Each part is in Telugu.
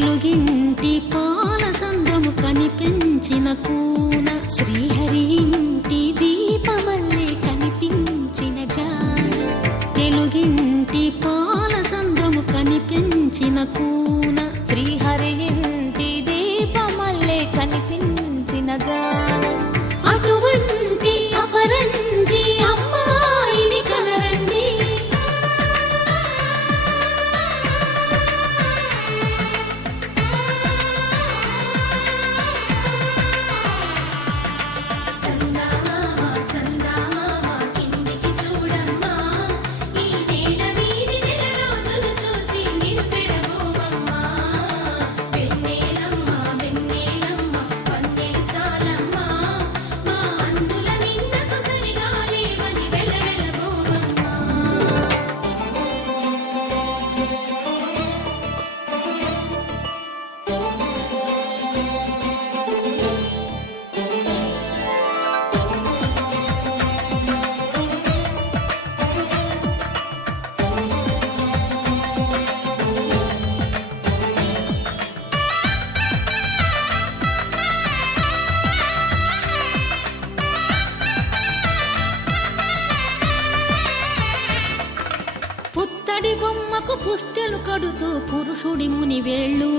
తెలుగింటి పాల సంద్రము కనిపించిన కూన శ్రీహరి ఇంటి దీపమల్లే కనిపించిన జాడ తెలుగింటి పాల సంద్రము కనిపించిన కూన శ్రీహరి ఇంటి దీపమల్లే కనిపించిన జాడ అటువంటి అపరంజి అమ్మాయిని కనరండి పుత్తడి బొమ్మకు పుస్తెలు కడుతూ పురుషుడి ముని వేళ్ళు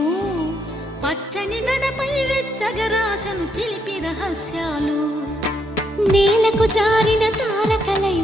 పచ్చని నడపై వెచ్చగరాసను చిలిపి రహస్యాలు నేలకు జారిన తారకలై